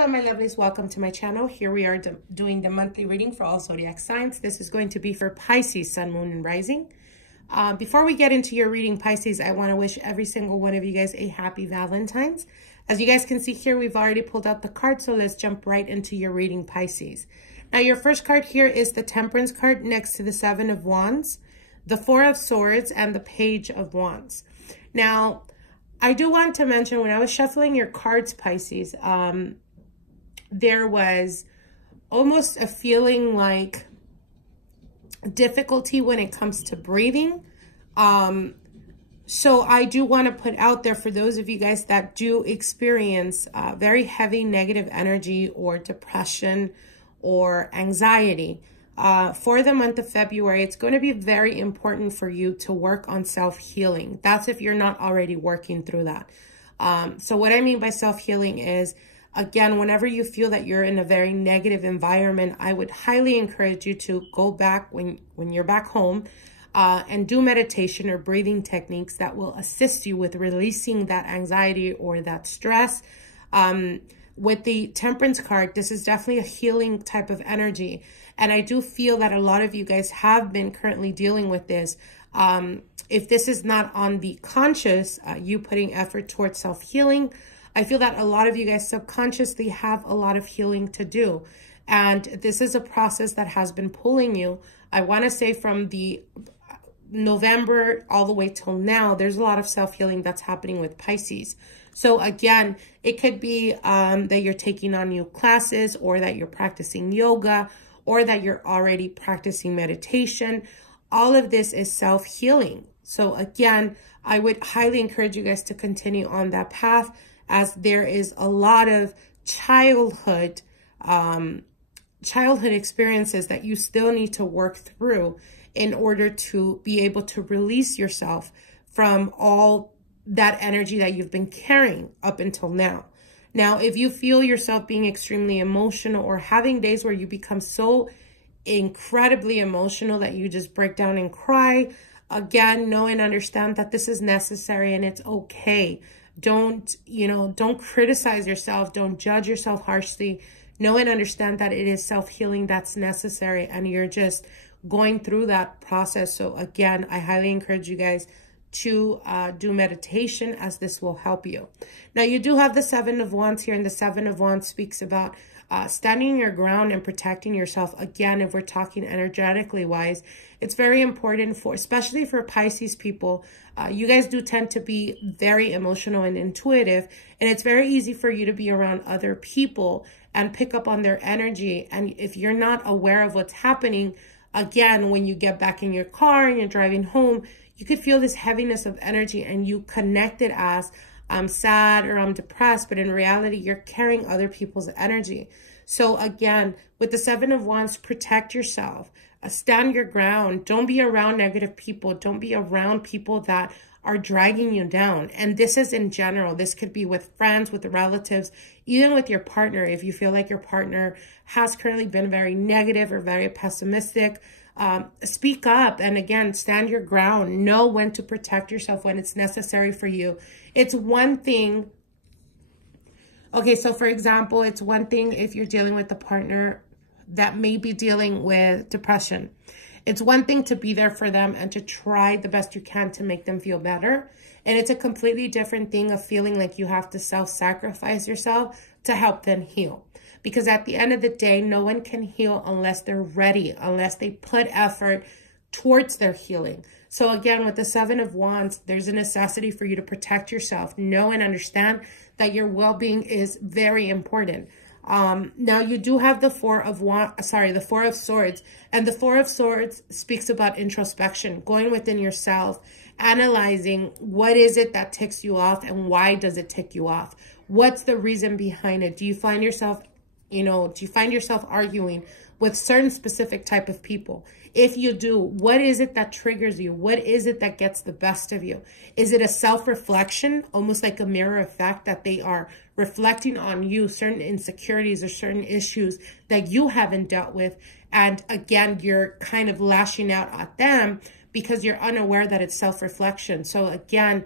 Hello, my lovelies. Welcome to my channel. Here we are doing the monthly reading for all zodiac signs. This is going to be for Pisces, Sun, Moon, and Rising. Before we get into your reading, Pisces, I want to wish every single one of you guys a happy Valentine's. As you guys can see here, we've already pulled out the card, so let's jump right into your reading, Pisces. Now, your first card here is the Temperance card next to the Seven of Wands, the Four of Swords, and the Page of Wands. Now, I do want to mention, when I was shuffling your cards, Pisces, there was almost a feeling like difficulty when it comes to breathing. So I do want to put out there for those of you guys that do experience very heavy negative energy or depression or anxiety, for the month of February, it's going to be very important for you to work on self-healing. That's if you're not already working through that. So what I mean by self-healing is, again, whenever you feel that you're in a very negative environment, I would highly encourage you to go back when you're back home and do meditation or breathing techniques that will assist you with releasing that anxiety or that stress. With the Temperance card, this is definitely a healing type of energy. And I do feel that a lot of you guys have been currently dealing with this. If this is not on the conscious, you putting effort towards self-healing, I feel that a lot of you guys subconsciously have a lot of healing to do. And this is a process that has been pulling you. I want to say from the November all the way till now, there's a lot of self-healing that's happening with Pisces. So again, it could be that you're taking on new classes, or that you're practicing yoga, or that you're already practicing meditation. All of this is self-healing. So again, I would highly encourage you guys to continue on that path, as there is a lot of childhood experiences that you still need to work through in order to be able to release yourself from all that energy that you've been carrying up until now. Now, if you feel yourself being extremely emotional, or having days where you become so incredibly emotional that you just break down and cry, again, know and understand that this is necessary and it's okay. Don't criticize yourself. Don't judge yourself harshly. Know and understand that it is self-healing that's necessary, and you're just going through that process. So again, I highly encourage you guys to do meditation, as this will help you. Now, you do have the Seven of Wands here, and the Seven of Wands speaks about standing your ground and protecting yourself. Again, if we're talking energetically wise, it's very important for, especially for Pisces people. You guys do tend to be very emotional and intuitive, and it's very easy for you to be around other people and pick up on their energy. And if you're not aware of what's happening, again, when you get back in your car and you're driving home, you could feel this heaviness of energy, and you connect it as, I'm sad or I'm depressed, but in reality, you're carrying other people's energy. So again, with the Seven of Wands, protect yourself. Stand your ground. Don't be around negative people. Don't be around people that are dragging you down. And this is in general. This could be with friends, with relatives, even with your partner. If you feel like your partner has currently been very negative or very pessimistic, speak up. And again, stand your ground. Know when to protect yourself, when it's necessary for you. It's one thing. Okay, so for example, it's one thing if you're dealing with a partner that may be dealing with depression. It's one thing to be there for them and to try the best you can to make them feel better. And it's a completely different thing of feeling like you have to self-sacrifice yourself to help them heal. Because at the end of the day, no one can heal unless they're ready, unless they put effort towards their healing. So again, with the Seven of Wands, there's a necessity for you to protect yourself. Know and understand that your well-being is very important. Now, you do have the Four of Swords, and the Four of Swords speaks about introspection, going within yourself, analyzing what is it that ticks you off and why does it tick you off? What's the reason behind it? Do you find yourself, arguing with certain specific type of people? If you do, what is it that triggers you? What is it that gets the best of you? Is it a self-reflection, almost like a mirror effect, that they are reflecting on you, certain insecurities or certain issues that you haven't dealt with? And again, you're kind of lashing out at them because you're unaware that it's self-reflection. So again,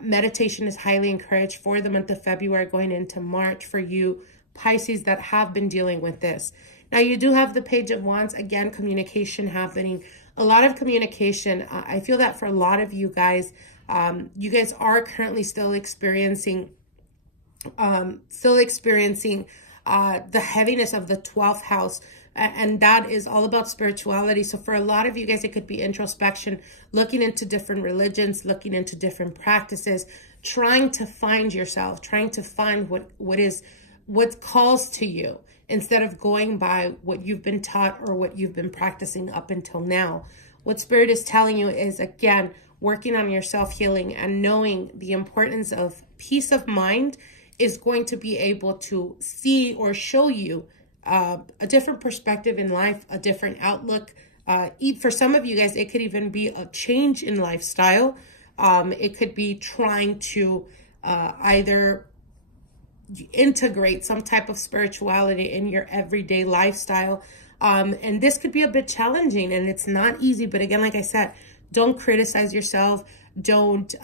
meditation is highly encouraged for the month of February going into March for you Pisces that have been dealing with this. Now, you do have the Page of Wands. Again, communication happening. A lot of communication. I feel that for a lot of you guys are currently still experiencing the heaviness of the 12th house. And that is all about spirituality. So for a lot of you guys, it could be introspection, looking into different religions, looking into different practices, trying to find yourself, trying to find what calls to you, instead of going by what you've been taught or what you've been practicing up until now. What Spirit is telling you is, again, working on your self-healing and knowing the importance of peace of mind is going to be able to see or show you a different perspective in life, a different outlook. For some of you guys, it could even be a change in lifestyle. It could be trying to either integrate some type of spirituality in your everyday lifestyle. And this could be a bit challenging, and it's not easy. But again, like I said, don't criticize yourself. Don't,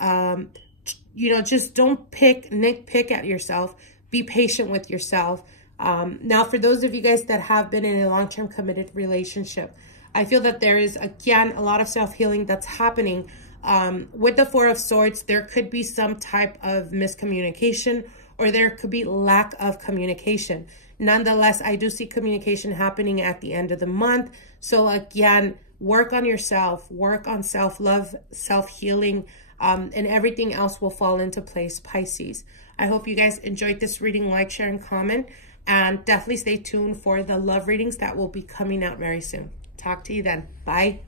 just don't nitpick at yourself. Be patient with yourself. Now, for those of you guys that have been in a long-term committed relationship, I feel that there is, again, a lot of self-healing that's happening. With the Four of Swords, there could be some type of miscommunication, or there could be lack of communication. Nonetheless, I do see communication happening at the end of the month. So again, work on yourself, work on self-love, self-healing, and everything else will fall into place, Pisces. I hope you guys enjoyed this reading. Like, share, and comment. And definitely stay tuned for the love readings that will be coming out very soon. Talk to you then. Bye.